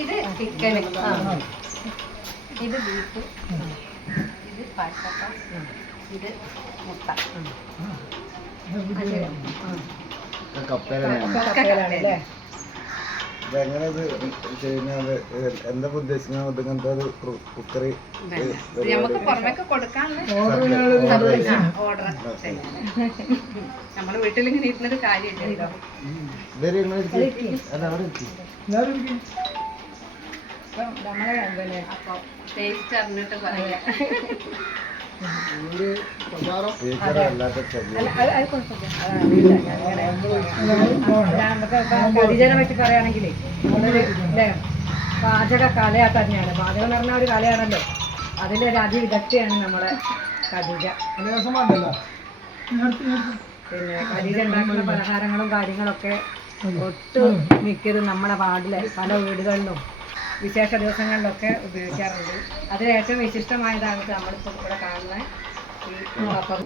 ഇത് ചിക്കൻ. ഇത് ബീഫ്. ഇത് പാൽക്കപ്പ. ഇത് മുട്ട. കപ്പേലാണല്ലേ? എങ്ങനെ ഇത് ചെയ്യുന്നത് എന്താ ഉദ്ദേശിക്കുന്നത്? ഇങ്ങനത്തെ ഒരു കുക്കറി നമുക്ക് പുറമേക്ക് കൊടുക്കാനുള്ള ഓർഡർ കാര്യമില്ലല്ലോ. നമ്മളെ പിന്നെ അപ്പൊ ടേസ്റ്റ് അറിഞ്ഞിട്ട് പറയാ. ഖദീജനെ പറ്റി പറയുകയാണെങ്കിലേ പാചക കല തന്നെയാണ് പാചകം എന്ന് പറഞ്ഞ ഒരു കലയാണല്ലോ അതിലൊരു അതിവിദഗ്ധയാണ് നമ്മളെ ഖദീജ പിന്നെ ഖദീജ ഉണ്ടാക്കുന്ന പലഹാരങ്ങളും കാര്യങ്ങളൊക്കെ ഒട്ടു മിക്കതും നമ്മളെ പാടിലെ പല വീടുകളിലും വിശേഷ ദിവസങ്ങളിലൊക്കെ ഉപയോഗിക്കാറുണ്ട്. അതിൽ ഏറ്റവും വിശിഷ്ടമായതാണ് നമ്മളിപ്പോൾ ഇവിടെ കാണുന്ന ഈ അപ്പം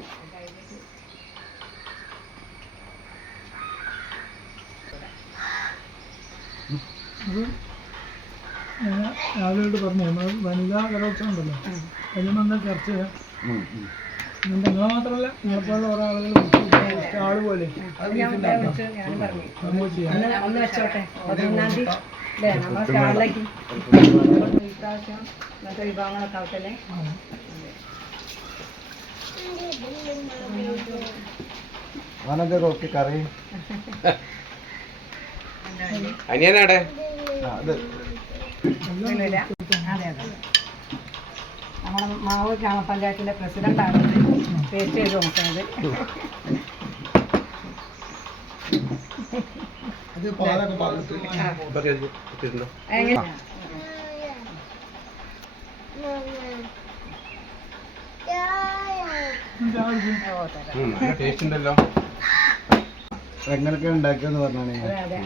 രാവിലെ പറഞ്ഞു നമ്മൾ വനിതാ കലോത്സവം ഉണ്ടല്ലോ. വന്ന ചർച്ച നിങ്ങൾ മാത്രമല്ല നിങ്ങളെപ്പോലുള്ള ഓരോ ആളുകൾ ആളുപോലെ ചെയ്യാം. ഒന്ന് ഒന്ന് വെച്ചോട്ടെ പതിനൊന്നാം തീയതി അല്ലേ നമ്മളെ സ്റ്റാളിലേക്ക് ഇപ്രാവശ്യം മറ്റേ വിഭവങ്ങളൊക്കെ ആവട്ടല്ലേ അവനെന്താ നോക്കി കറി. അനിയനാടെ? നമ്മുടെ മാവൂർ ഗ്രാമപഞ്ചായത്തിന്റെ പ്രസിഡന്റാണ് ടേസ്റ്റ് ചെയ്ത് നോക്കുന്നത് ഉം, നല്ല ടേസ്റ്റ് ഉണ്ടല്ലോ. എങ്ങനെയൊക്കെ ഉണ്ടാക്കിയെന്ന് പറഞ്ഞാണ് അതെ അതെ.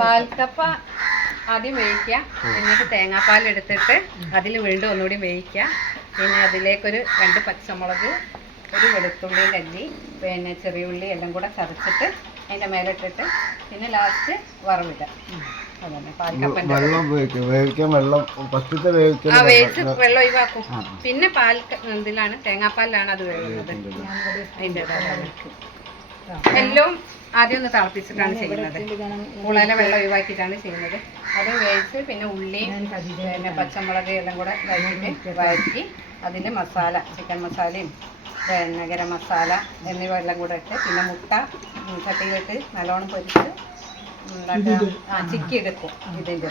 പാൽക്കപ്പ ആദ്യം വേവിക്കുക. എന്നിട്ട് തേങ്ങാപ്പാൽ എടുത്തിട്ട് അതിൽ വീണ്ടും ഒന്നുകൂടി വേവിക്കുക. പിന്നെ അതിലേക്കൊരു രണ്ട് പച്ചമുളക് ഒരു വെളുത്തുള്ളിയും കല്ലി പിന്നെ ചെറിയ ഉള്ളി എല്ലാം കൂടെ ചതച്ചിട്ട് അതിന്റെ മേലിട്ടിട്ട് പിന്നെ ലാസ്റ്റ് വറവിടുക. വെള്ളം വേവിക്കാൻ വെള്ളം ഫസ്റ്റത്തെ ആ വേവിച്ച് വെള്ളം. ഒഴിവാക്കും. പിന്നെ പാൽ ഇതിലാണ് തേങ്ങാപ്പാലിലാണ് അത് വേവുന്നത്. അതിന്റെ എല്ലാം ആദ്യം ഒന്ന് തിളപ്പിച്ചിട്ടാണ് ചെയ്യുന്നത്. മുളയിലെ വെള്ളം ഒഴിവാക്കിയിട്ടാണ് ചെയ്യുന്നത്. അത് വേവിച്ച് പിന്നെ ഉള്ളി പിന്നെ പച്ചമുളക് എല്ലാം കൂടെ കഴിഞ്ഞിട്ട് വഴറ്റി അതിൽ മസാല ചിക്കൻ മസാലയും പിന്നെ ഗരം മസാല എന്നിവ എല്ലാം കൂടെ ഇട്ട് പിന്നെ മുട്ട ചട്ടിയിലിട്ട് നല്ലോണം പൊരിച്ച്. ആ ചിക്കി എടുക്കും ഇതിന്റെ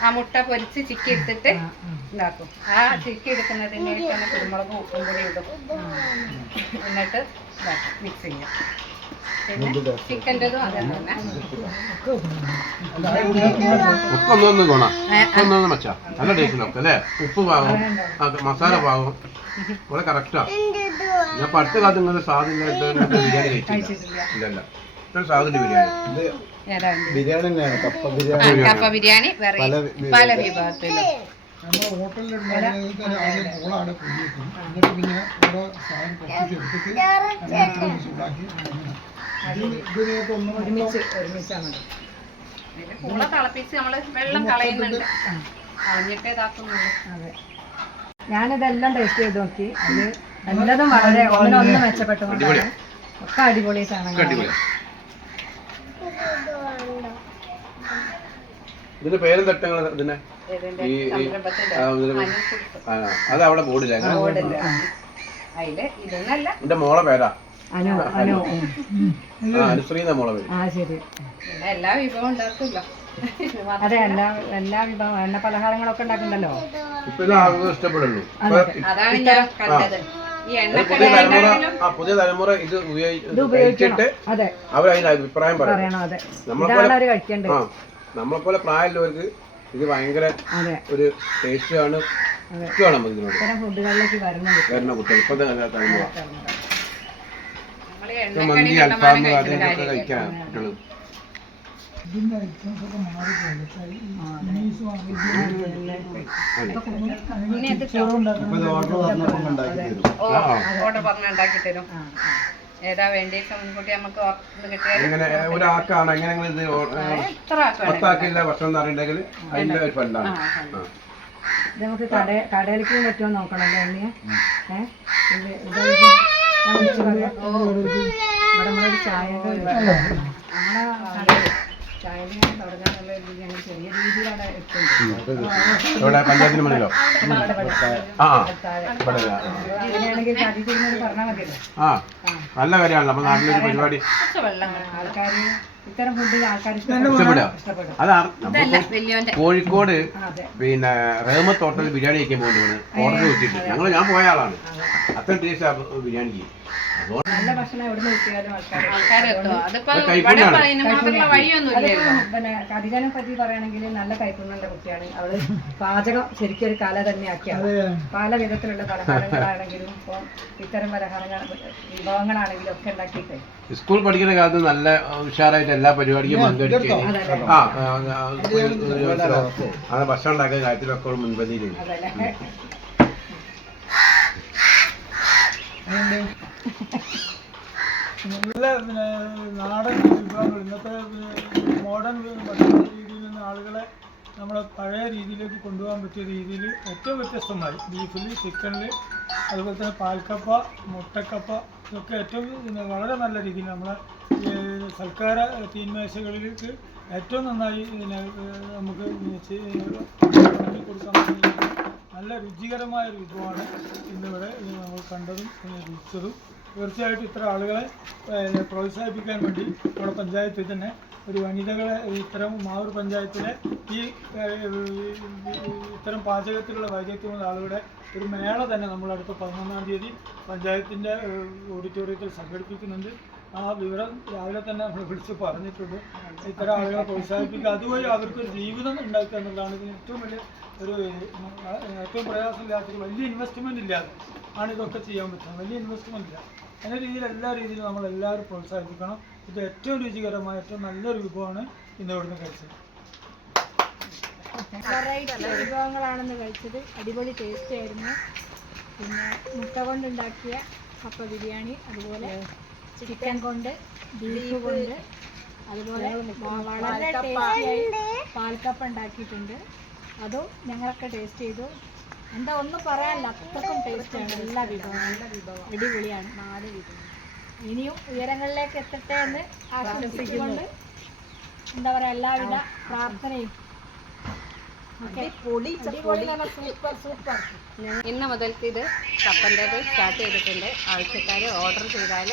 ആ മുട്ട പൊരിച്ച് ചിക്കി എടുത്തിട്ട് ഇതാക്കും. ആ ചിക്കി എടുക്കുന്നതിന് തന്നെ കുരുമുളകും ഉപ്പും കൂടി ഇടും. എന്നിട്ട് മിക്സ് ചെയ്യാം. ഉപ്പ് ഒന്നൊന്ന് ഗുണ ഒന്നൊന്ന് മച്ചാ. നല്ല ടേസ്റ്റ് ഒക്കെ അല്ലേ? ഉപ്പ് പാകം ആ, മസാല പാകം. ഇവിടെ കറക്റ്റാ. ഞാൻ പടുത്ത കാലത്ത് ഇങ്ങനെ സാധനം ബിരിയാണി കഴിച്ചില്ല ഇല്ല ഇല്ല. സാധനം ബിരിയാണി. ബിരിയാണി തന്നെയാണ് കപ്പ ബിരിയാണി. കപ്പ ബിരിയാണി വേറെ പല വി- നമ്മുടെ ഹോട്ടലിലുണ്ടായിരുന്നത് ആദ്യം കോളാണ് പൊടിയിട്ടും എന്നിട്ട് പിന്നെ ഓരോ സാധനം പൊട്ടിച്ചെടുത്തിട്ട് എടുത്തിട്ട് ചൂടാക്കി അങ്ങനെ. ഇത് ഇതിനകത്ത് ഒന്നും ഒരുമിച്ച് ഒരുമിച്ചാണ് ഇതിൽ തിളപ്പിച്ച് നമ്മൾ വെള്ളം കളയുന്നുണ്ട്. കളഞ്ഞിട്ട് ഇതാക്കുന്നുള്ളൂ അതെ. ഞാനിതെല്ലാം ടേസ്റ്റ് ചെയ്ത് നോക്കി. അത്. നല്ലതും വളരെ ഒന്നിനൊന്ന് മെച്ചപ്പെട്ടു ഒക്കെ അടിപൊളി സാധനങ്ങളാണ്. ഇതിന്റെ പേരും തട്ടങ്ങൾ ഇതിനെ? ഈ ഈ- ആ, ഇതിന്. ആ, അത് അവിടെ ബോർഡില്ല. അതിൽ ഇതൊന്നല്ല. എന്റെ മോളെ പേരാ. അനു അനു. ഉം. ആ അനുശ്രീ മോളെ പേര്. ആ ശരി. പിന്നെ എല്ലാ വിഭവം അതെ എല്ലാ എല്ലാ വിഭവം എണ്ണ പലഹാരങ്ങളൊക്കെ ഉണ്ടാക്കണ്ടല്ലോ ഇപ്പൊ ഇത് ആളുകൾ ഇഷ്ടപ്പെടുള്ളൂ. ഇപ്പൊ അതാണ് ഞാൻ കണ്ടത്. ഈ അത് പുതിയ തലമുറ ആ പുതിയ തലമുറ ഇത് ഉപയോഗിച്ചിട്ട് അതെ. അവർ അതിന്റെ അഭിപ്രായം പറയും പറയണം അതെ. നമ്മളെ ഇതാണ് പോലെ കഴിക്കേണ്ടത്. ആ. നമ്മളെ പോലെ പ്രായമുള്ളവർക്ക് ഇത് ഭയങ്കര അതെ. ഒരു ടേസ്റ്റ് ആണ്. ഇഷ്ടമാണ് നമുക്ക് ഇതിനോട് ഇത്തരം ഫുഡുകളിലേക്ക് വരുന്നുണ്ട് വരുന്ന കുട്ടികൾ. തലമുറ ഇപ്പൊ മന്തി അൽഫാം അതിനൊക്കെ. കഴിക്കാൻ ഇതിന്റെ ഐറ്റംസ് ഒക്കെ മാറിപ്പോയി. ഓർഡർ ഓർഡർ പറഞ്ഞണ്ടാക്കി തരും. ഏതാ വേണ്ടിയൊക്കെ മുൻകൂട്ടി നമുക്ക് ഇങ്ങനെ ഒരാൾക്കാണ് എങ്ങനെ ഇത് പത്താക്കില്ല ഭക്ഷണം എന്ന് അറിയണ്ടെങ്കിൽ അതിന്റെ ഒരു ഫണ്ടാണ്. നമുക്ക് കട കടയിലേക്ക് പറ്റുമോ നോക്കണല്ലോ എണ്ണിയ ഏഹ് ഇവിടെ നമ്മളൊരു നമ്മളെ കടയിൽ ചായയുടെ തുടങ്ങാനുള്ള ഒരു ഞങ്ങൾ ചെറിയ രീതിയിലാണ് എത്തുന്നത്. ഇവിടെ പഞ്ചായത്തിന് മണിലോ ആ ആ. ഇവിടെ ഇല്ല. അങ്ങനെയാണെങ്കിൽ അതിഥിനോട് പറഞ്ഞാൽ മതിയല്ലോ. ആ നല്ല കാര്യമാണല്ലോ നമ്മുടെ നാട്ടിലൊരു പരിപാടി. ആൾക്കാർ ഇത്തരം ഫുഡ് ആൾക്കാർ ഇഷ്ടപ്പെടുക ഇഷ്ടപ്പെടും. അതാണ് കോഴിക്കോട് പിന്നെ റഹമത്ത് ഹോട്ടൽ ബിരിയാണി കഴിക്കാൻ പോകുന്നത് ഓർഡർ വെച്ചിട്ട് ഞങ്ങൾ ഞാൻ പോയ ആളാണ്. അത്ര ടേസ്റ്റ് ബിരിയാണിക്ക്. നല്ല ഭക്ഷണം എവിടെ നിന്ന് കിട്ടിയാലും ആൾക്കാർ കതിജനെ പറ്റി പറയുകയാണെങ്കിൽ നല്ല കൈപ്പുണ്ണന്റെ കുട്ടിയാണ്. അവൾ പാചകം ശരിക്കും ഒരു കല തന്നെയാക്കിയാണ്. പല വിധത്തിലുള്ള പലഹാരങ്ങളാണെങ്കിലും ഇപ്പൊ ഇത്തരം പലഹാരങ്ങൾ വിഭവങ്ങളാണെങ്കിലും ഒക്കെ ഉണ്ടാക്കിയിട്ട്. സ്കൂൾ പഠിക്കുന്ന കാലത്ത് നല്ല ഉഷാറായിട്ട് എല്ലാ പരിപാടിക്കും പങ്കെടുക്കുകയും ആ അത് ഭക്ഷണം ഉണ്ടാക്കുന്ന കാര്യത്തിലൊക്കെ മുൻപന്തിയിൽ നല്ല പിന്നെ നാടൻ വിഭവങ്ങൾ. ഇന്നത്തെ മോഡേൺ ഭക്ഷണ രീതിയിൽ നിന്ന് ആളുകളെ നമ്മളെ പഴയ രീതിയിലേക്ക് കൊണ്ടുപോകാൻ പറ്റിയ രീതിയിൽ ഏറ്റവും വ്യത്യസ്തമായി ബീഫിൽ ചിക്കനിൽ അതുപോലെ തന്നെ പാൽക്കപ്പ മുട്ടക്കപ്പ ഇതൊക്കെ ഏറ്റവും വളരെ നല്ല രീതിയിൽ നമ്മളെ സൽക്കാര തീന്മേശകളിലേക്ക് ഏറ്റവും നന്നായി നമുക്ക് കൊടുക്കാൻ നല്ല രുചികരമായ ഒരു വിഭവമാണ് ഇന്നിവിടെ നമ്മൾ കണ്ടതും രുചിച്ചതും തീർച്ചയായിട്ടും ഇത്തരം ആളുകളെ പ്രോത്സാഹിപ്പിക്കാൻ വേണ്ടി നമ്മുടെ പഞ്ചായത്തിൽ തന്നെ ഒരു വനിതകളെ ഇത്തരം മാവൂർ പഞ്ചായത്തിലെ ഈ ഇത്തരം പാചകത്തിലുള്ള വൈദഗ്ധ്യമുള്ള ആളുകളുടെ ഒരു മേള തന്നെ നമ്മൾ അടുത്ത പതിനൊന്നാം തീയതി പഞ്ചായത്തിന്റെ ഓഡിറ്റോറിയത്തിൽ സംഘടിപ്പിക്കുന്നുണ്ട്. ആ വിവരം രാവിലെ തന്നെ വിളിച്ച് പറഞ്ഞിട്ടുണ്ട്. ഇത്തരം ആളുകളെ പ്രോത്സാഹിപ്പിക്കുക. അതുവഴി അവർക്കൊരു ജീവിതം ഉണ്ടാക്കുക എന്നുള്ളതാണ് ഇതിന് ഏറ്റവും വലിയ ഒരു ഏറ്റവും പ്രയാസമില്ലാത്തൊരു വലിയ ഇൻവെസ്റ്റ്മെന്റ് ഇല്ലാതെ ആണ് ഇതൊക്കെ ചെയ്യാൻ പറ്റുന്നത്. വലിയ ഇൻവെസ്റ്റ്മെന്റ് ഇല്ല. എന്ന രീതിയിൽ എല്ലാ രീതിയിലും നമ്മൾ എല്ലാവരും പ്രോത്സാഹിപ്പിക്കണം. ഇത് ഏറ്റവും രുചികരമായ ഏറ്റവും നല്ലൊരു വിഭവമാണ് ഇന്ന് ഇവിടുന്ന് കഴിച്ചത്. വിഭവങ്ങളാണെന്ന് കഴിച്ചത്. അടിപൊളി ടേസ്റ്റ് ആയിരുന്നു. പിന്നെ മുട്ട കൊണ്ടുണ്ടാക്കിയ കപ്പ ബിരിയാണി അതുപോലെ ചിക്കൻ കൊണ്ട് ബീഫ് കൊണ്ട് അതുപോലെ വളരെ ടേസ്റ്റിയായി പാൽക്കപ്പ. ഉണ്ടാക്കിയിട്ടുണ്ട്. അതും ഞങ്ങളൊക്കെ ടേസ്റ്റ് ചെയ്തു. എന്താ ഒന്നും പറയാനില്ല അത്രക്കും ടേസ്റ്റാണ് എല്ലാ വിഭവങ്ങളും അടിപൊളിയാണ്. നാല് വിഭവം. ഇനിയും ഉയരങ്ങളിലേക്ക് എത്തട്ടെ എന്ന് ആശംസിച്ചുകൊണ്ട് എന്താ പറയാ എല്ലാവിധ പ്രാർത്ഥനയും. ഇന്ന് മുതൽക്ക് ഇത് കപ്പന്റെത് സ്റ്റാർട്ട് ചെയ്തിട്ടുണ്ട്. ആവശ്യക്കാർ ഓർഡർ ചെയ്താൽ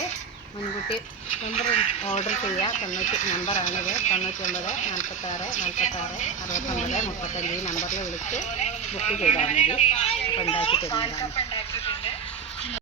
മുൻകൂട്ടി നമ്പർ ഓർഡർ ചെയ്യുക തൊണ്ണൂറ്റി നമ്പറാണിത് തൊണ്ണൂറ്റി ഒമ്പത് നാൽപ്പത്താറ് നാൽപ്പത്താറ് അറുപത്തൊമ്പത് മുപ്പത്തഞ്ച് ഈ നമ്പറിൽ വിളിച്ച് ബുക്ക് ചെയ്താൽ മതി. അപ്പോൾ ഉണ്ടാക്കി തരുന്നതാണ്.